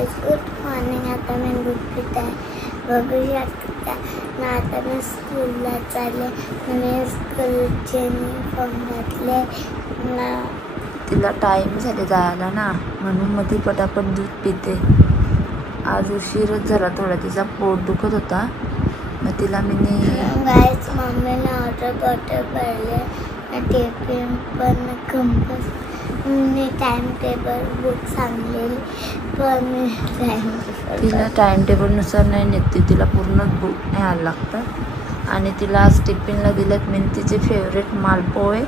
Guys good morning. आता मी दूध पित आहे. बघू शकता ना. आता मी स्कूलला चालले. मी स्कूलचे युनिफॉर्म घातले ना. तिला टाइम झाले जायला ना, म्हणून मग ती पटापट दूध पिते. आज उशीरच झाला थोडा, तिचा पोट दुखत होता. मग तिला मी गाइस मम्मीने ऑर्डर बॉटल भरले. टिफिन पण कंपस मी टाइम टेबल बुक सांगलेली पण तिला टाइम टेबलनुसार नाही नेते. तिला पूर्ण बुक न्यायला लागतं. आणि तिला आज टिफिनला दिलेत मी तिचे फेवरेट मालपोहे.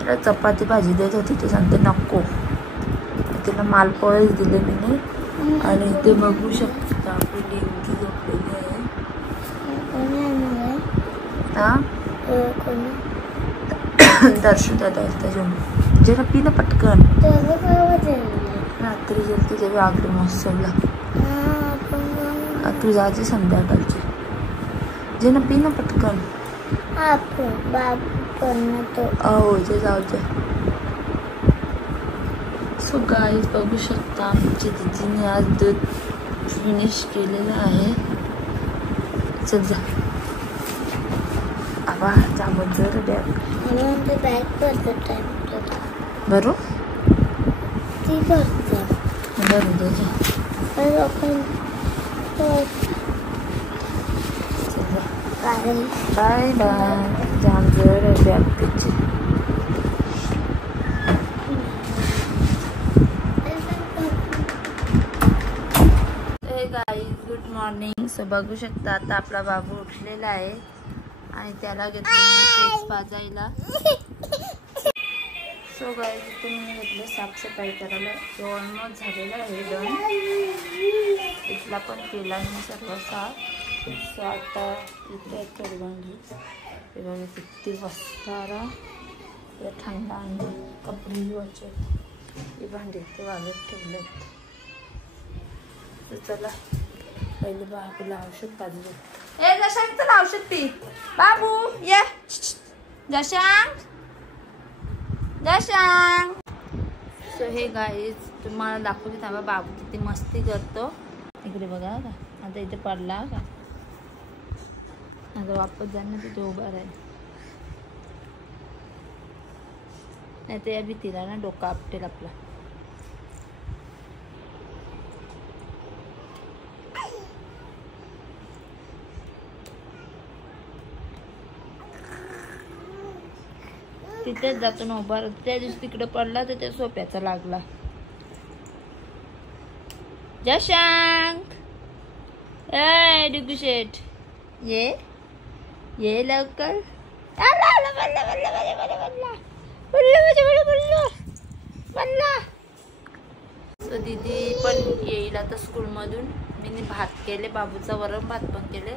तिला चपाती भाजी देत होती, ती सांगते नको. तिला मालपोहेच दिले मी. आणि ते बघू शकता आपली लिंकी झोपलेली आहे. दर्शू दादा त्याच्या जरा पिलं पटकन. रात्री गेली तुझ्या व्याघ्र महोत्सवला. तू जायची संध्याकाळची. जे ना पिणं पटकन. हो जे जाऊ दे. सो गाईज बघू शकता आमची दीदीने आज दूध फिनिश केलेलं आहे. चल जा आबा जामत जर बॅग भरू ती भरते भरू दे जा. Bye bye. जाम जर बॅग पिची. Good morning. सो बघू शकता आता आपला बाबू उठलेला आहे आणि त्याला घेतलं पेज पाजायला. सो गाईज इथे मी घेतलं साफसफाई करायला. तो ऑलमोस्ट झालेला आहे डन. इथला पण केला मी सर्व साफ. सो आता इथे थोडी भांडी हे बघा किती वस्तारा. थंड आणि कपडे धुवायचे. ही भांडी ते वाळत ठेवलेत. तर चला पहिले बाबूला औषध पाजू. जशांक चला औषध पी. बाबू ये जशांक जशांक. सो हे गाईज तुम्हाला दाखवते थांबा बाबू किती मस्ती करतो. इकडे बघा का. आता इथे पडला का. आता वापस जाणं तिथे उभा राहील. नाही तर या भीतीला ना डोका आपटेल आपला. तिथेच जातो ना उभा. त्या दिवशी तिकडे पडला तर त्या सोप्याचा लागला. जशांक ए डिगू शेठ ये लवकर. सो दीदी पण येईल आता स्कूलमधून. मी भात केले, बाबूचा वरण भात पण केले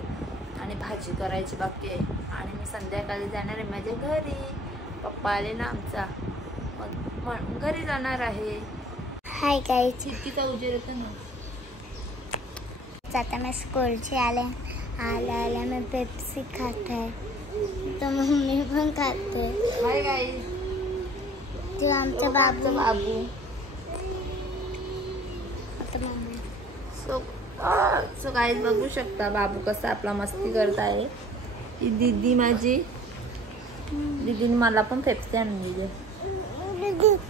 आणि भाजी करायची बाकी आहे. आणि मी संध्याकाळी जाणार आहे माझ्या घरी. पप्पा आले ना आमचा, मग घरी जाणार आहे. हाय गाईज कितीचा उजेड येतो ना. आता मैं स्कूल से आले मैं पेप्सी खाता है. तो मम्मी पण खाते. हाय गाईज तो आमचा बाबू आता मम्मी. सो गाईज बघू शकता बाबू कसा आपला मस्ती करत आहे. ही दीदी माझी. दीदीने मला पण पेप्सी आणून दिली.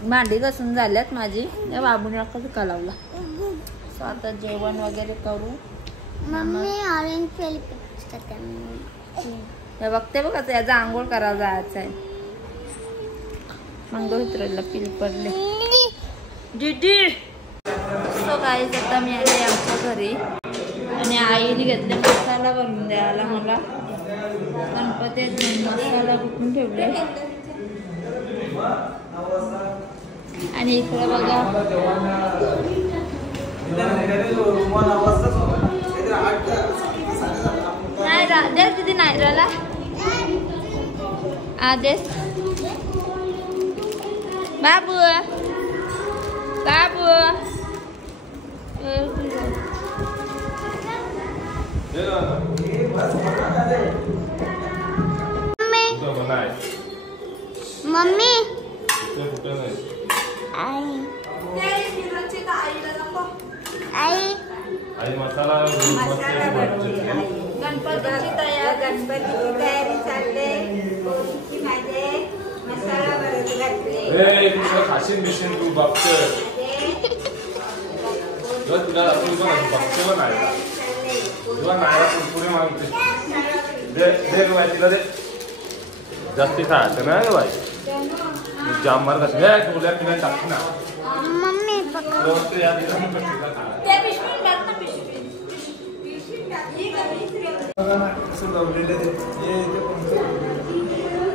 भांडी घासून झाल्यात माझी. या बाबूने कसं का लावला. सो आता जेवण वगैरे करू. मम्मी ऑरेंज पेली करते. हे बघते बघा याचा आंघोळ करायला जायचं आहे. मंगळसूत्रला पिल पडले दीदी. सो गाईज आता मी आले आमच्या घरी आणि आईने घेतले मसाला बनवून द्यायला मला. गणपतीत मसाला कुठून ठेवले. आणि इकडे बघा नाही देस दीदी नाही राहिला. देस बाबू बाबू. मम्मी आई आणि मसाला गणपतीची तयारी चालले. मसाला खाशीन मिशीन तू बघतोय तुला बघतो नाही तुला नाही पुढे मागते दे बाई तिला दे जास्ती खायचं ना ग बाई जाम मार कसं तुला तिला टाक ना मम्मी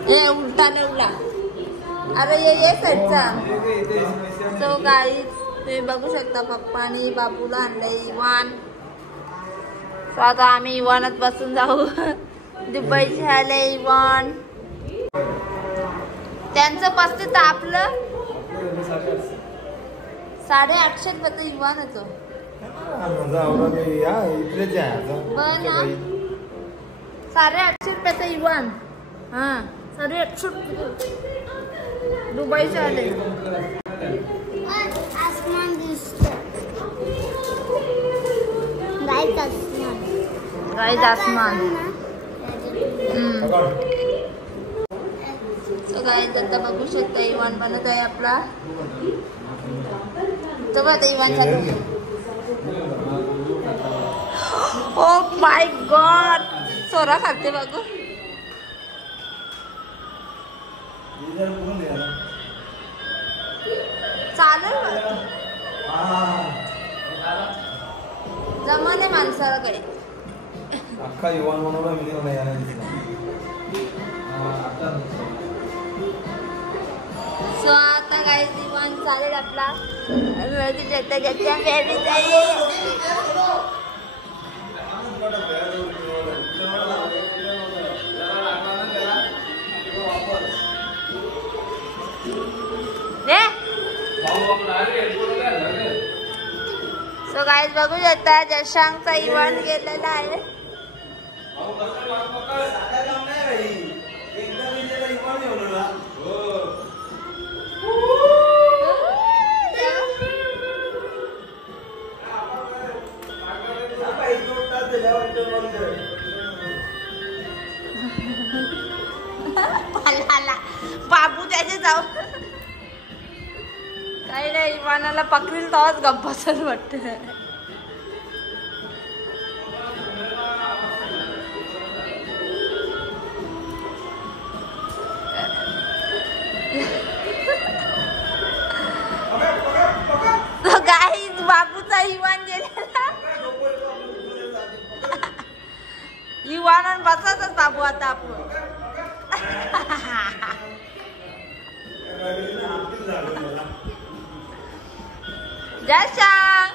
ये उलटा ने उलटा अरे ये साईडचा. सो गाईज तुम्ही बघू शकता पप्पा आणि बाबूला आणलंय इवान. सो आता आम्ही इवानात बसून जाऊ. दुबईचे आले इवान. त्यांचं 35 आपलं 850 बद्दल इवान होतो. पण 850 रुपयाचा इवान. हा 850 दुबईचे आले. आसमान दिसतं. गाईत आसमान. सो गाईज आता बघू शकता इवान बनत आहे आपला. तो आता इवान चालू. ओ माय गॉड सोरा खाते बघू. चालेल जमाने माणसाला कडे अख्खा युवान बनवला मी सो आता काय इवान चालेल आपला. सो गाईज बघू शकता जशांगचा इव्हेंट गेलेला आहे. बाबू त्याचे जाऊ काही नाही. इवानाला पकडील तेव्हाच गप्प बसेल वाटत. गाईज बाबूचा इवान गेलेला. इवान बसाच बाबू आता आपण. जशांग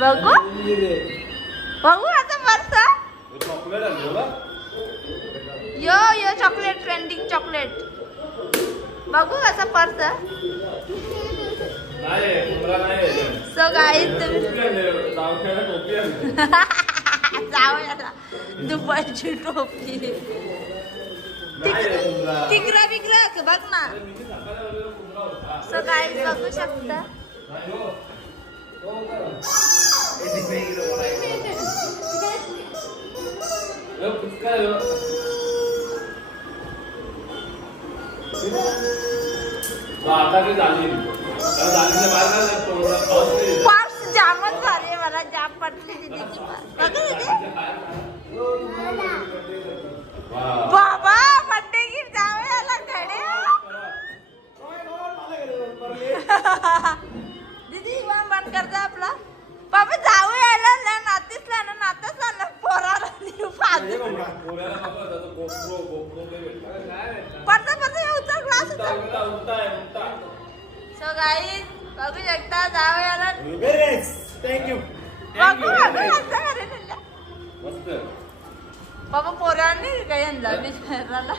बघू बघू आता मस्त. यो यो चॉकलेट ट्रेंडिंग चॉकलेट बघू कसं पर्स. सो गाईज दुबईची टोपी तिकरा बिकरा बघ ना. सो गाईज बघू शकता. पर्स जामच झाली मला जाम पडली दीदीची बाबा बर्थडे गिफ्ट जाऊयाला घडे दीदी इवन बंद कर दे आपला बाबा जाऊयाला ना नातीसला ना नातासला ना पोराला देऊ पाहते पडता उतर क्लास सो गाईज बघू शकता जाऊयाला थँक्यू बाबा पोरांनी काही आणला विचारायला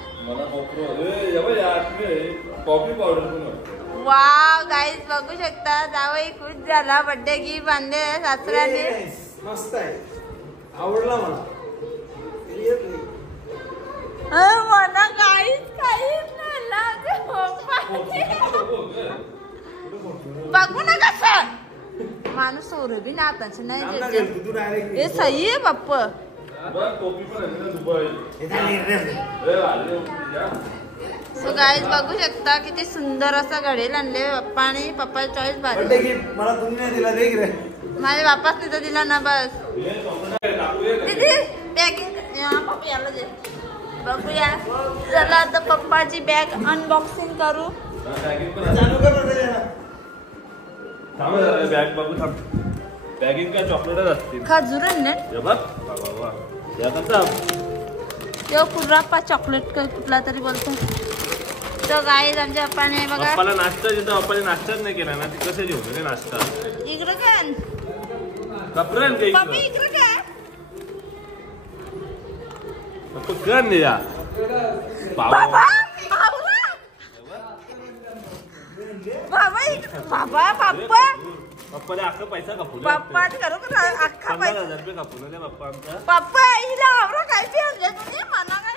वाव गाईज बघू शकता जावई खुश झाला बर्थडे गिफ्ट आणले सासऱ्याने मस्त आहे आवडला मला मला काहीच बघू ना कसं माणूस सोर बी नाताच नाही हे सही आहे बाप्प सो गाईज बघू शकता किती सुंदर असं घडेल आणले पप्पाने पप्पाची चॉईस भारी मला तुम्ही नाही दिला देख रे माझ्या बापाच तिथं दिला ना बस दीदी पॅकिंग याला दे बघूया चला आता पप्पाची बॅग अनबॉक्सिंग करू बॅग बघू थांब बॅगिंग काय चॉकलेटच असतील खजूर आणले तो कुर्राप्पा चॉकलेट कुठला तरी बोलतो तो गाईज आमच्या पप्पाने बघा पप्पाला नाश्ता देतो पप्पाने नाश्ताच नाही केला ना ती कसे देऊ रे नाश्ता इकडं काय कपडे पप्पी इकडं काय कर नाही या बाबा बाबा बाबा बाप्पा पप्पाने अख्खा पैसा कापून पप्पा करू का अख्खा पैसा 15,000 रुपये कापून दे पप्पा आमचा पप्पा हिला आवरा काय बी आणले तुम्ही म्हणा काय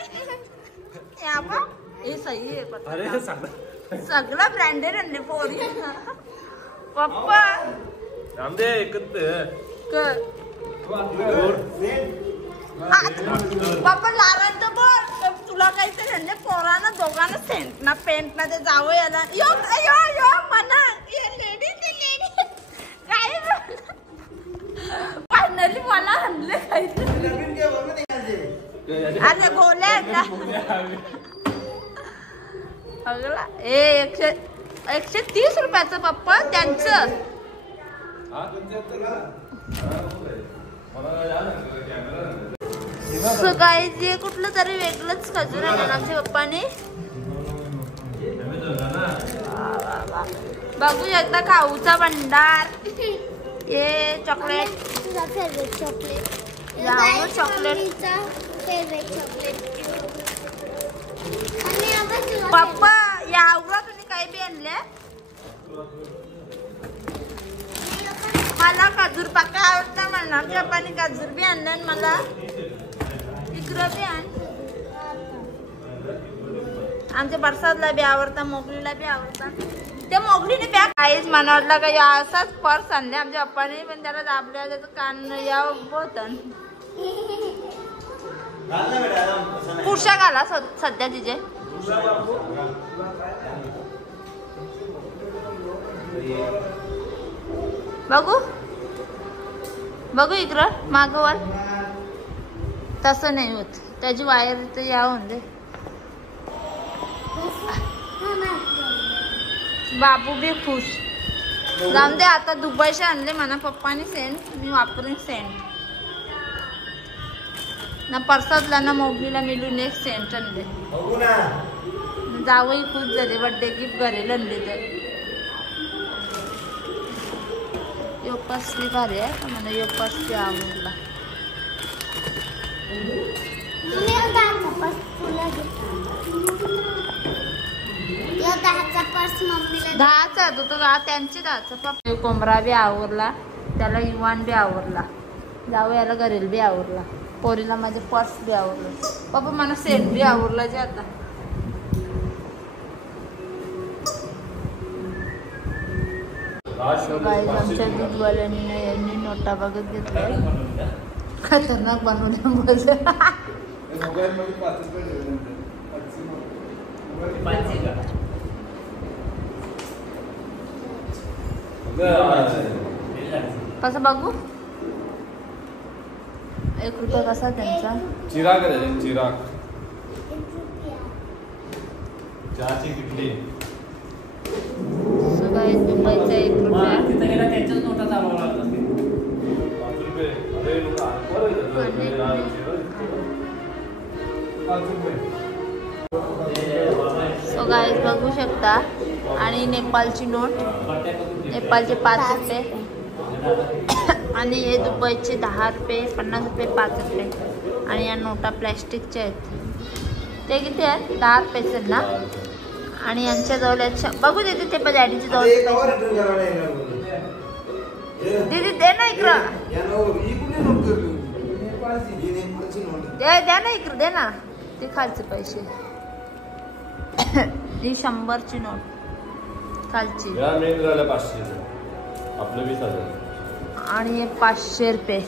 या बा हे सही आहे पप्पा अरे सांग सगळं ब्रँडेड आणले पोरी पप्पा रामदे एकच पप्पा लारायचं बोल तुला काहीतरी आणले पोरानं दोघांना सेंट ना पेंट ना ते जावं याला यो यो यो म्हणा लेडी काय फायनली मला आणले काहीतरी अरे गोल्या अगला ए 130 रुपयाचं पप्पा त्यांचं सो गाईज हे कुठलं तरी वेगळंच खजूर आणलं आमच्या पप्पाने बघू एकदा खाऊचा भंडार हे चॉकलेट तुझा favourite chocolate chocolate favourite chocolate पप्पा यावं तुम्ही काय बी आणले मला खजूर पाका आवडता म्हणून आमच्या पप्पाने खजूर बी आणलं मला इकडं बी आण आमच्या बरसातला बी आवडता मोगलीला बी आवडता त्या मोगलीने बॅग काहीच मला वाटलं का असाच पर्स आणले आमच्या पप्पाने पण त्याला दाबल्या त्याचं कान या बोतन पुढच्या घाला सध्या तिचे बघू बघू इकडं मागवर तसं नाही होत त्याची वायर तर यावं दे बाबू बी खुश जाऊन दे आता दुबईचे आणले म्हणा पप्पाने सेंट मी वापरून सेंट ना परसातला ना मोगलीला मिळून एक सेंट आणले जावंही खुश झाले बर्थडे गिफ्ट घरी आणले तर यो पर्सली भारी आहे पण मला यो पर्स आवडला दहाचा तो त्यांची 10चा पप्पा कोंबरा बी आवरला त्याला युवान बी आवरला जाऊ याला घरेल बी आवरला पोरीला माझे पर्स बी आवरलं पप्पा मला सेंट बी आवरला जे आता आमच्या दूधवाल्यांनी यांनी नोटा बघत घेतल्या खतरनाक बनवल्या बोलले कसं बघू? 1 रुपया कसा त्यांचा? चिराग आहे, चिराग चहाची किटली. सो गाईस मुंबईचा 1 रुपया. त्यांच्याच नोटा चालवला 5 रुपये. अरे लोक सो गाईस बघू शकता. आणि नेपाळची नोट, नेपाळचे 5 रुपये. आणि हे दुबईचे 10 रुपये, 50 रुपये, 5 रुपये. आणि या नोटा प्लॅस्टिकच्या आहेत. ते किती आहेत? 10 रुपयाचे ना. आणि यांच्याजवळ बघू देते ते पण डॅडीच्या जवळ. दीदी दे ना इकडं, द्या ना इकडं, दे ना ते खालचे पैसे. ही 100ची नोट खालची. 500 आपलं 20,000. आणि हे 500 रुपये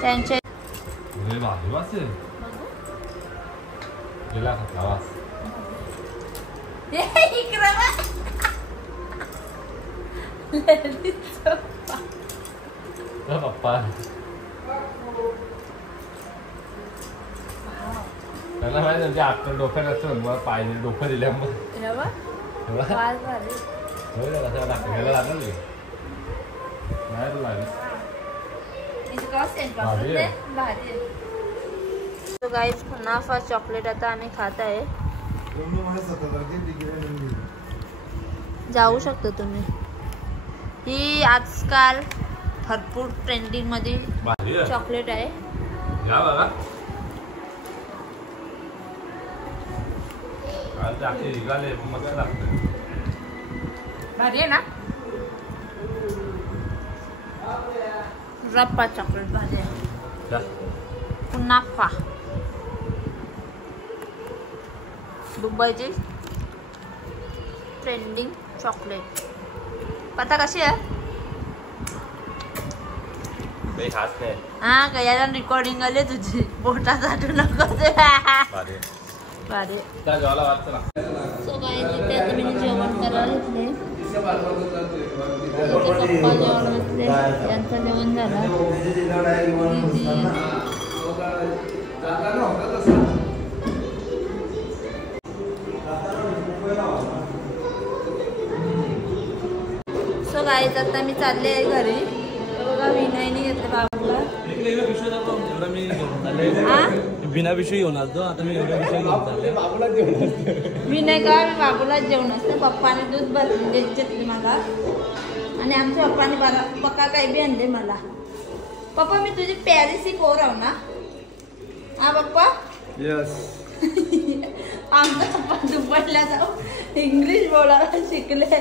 त्यांचे. पप्पा त्याला माहिती म्हणजे आता डोक्यात असतं मग पाहिजे डोकं दिल्यामुळे गाईस कुनाफा चॉकलेट आता आम्ही खात आहे. जाऊ शकतो तुम्ही. ही आजकाल भरपूर ट्रेंडिंग मध्ये चॉकलेट आहे. भारी आहे ना. रप्पा चॉकलेट भारी आहे. कुनाफा दुबईची ट्रेंडिंग चॉकलेट. पता कशी आहे? हा का याला रिकॉर्डिंग आले तुझी. बोटा साठू नको. भारी. सो काय इथे आता मी जेवण करायला घेतले. पप्पा जेवण घेतले, त्यांचं जेवण झालं. सो गाईज आता मी चालले आहे घरी. बघा विनयने घेतलं बाबूला. बिना विषयी घेऊन आलो. आता मी विषय घेऊन विनय का मी बाबूला जेवण असतं. पप्पाने दूध भरले घेतली मला. आणि आमच्या पप्पाने पक्का काही बी आणले मला. पप्पा मी तुझी पॅरिसी पोर आहो ना. हा पप्पा. यस. आमचा पप्पा दुबईला जाऊ इंग्लिश बोलायला शिकले.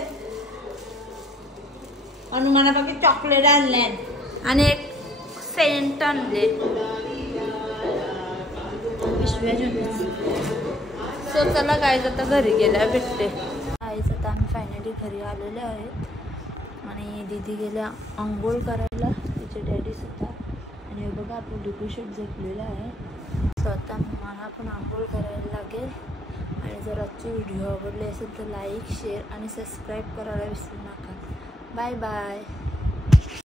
आणि मला बाकी चॉकलेट आणले आणि एक सेंट आणले. सो चला गाईज आता घरी गेल्या भेटते. गाईज आता आम्ही फायनली घरी आलेले आहेत. आणि दीदी गेल्या आंघोळ करायला, तिचे डॅडी सुद्धा. आणि बघा आपलं डिप्युशेट झोपलेलं आहे. सो आता मला पण आंघोळ करायला लागेल. आणि जर आजची व्हिडिओ आवडली असेल तर लाईक, शेअर आणि सबस्क्राईब करायला विसरू नका. Bye bye.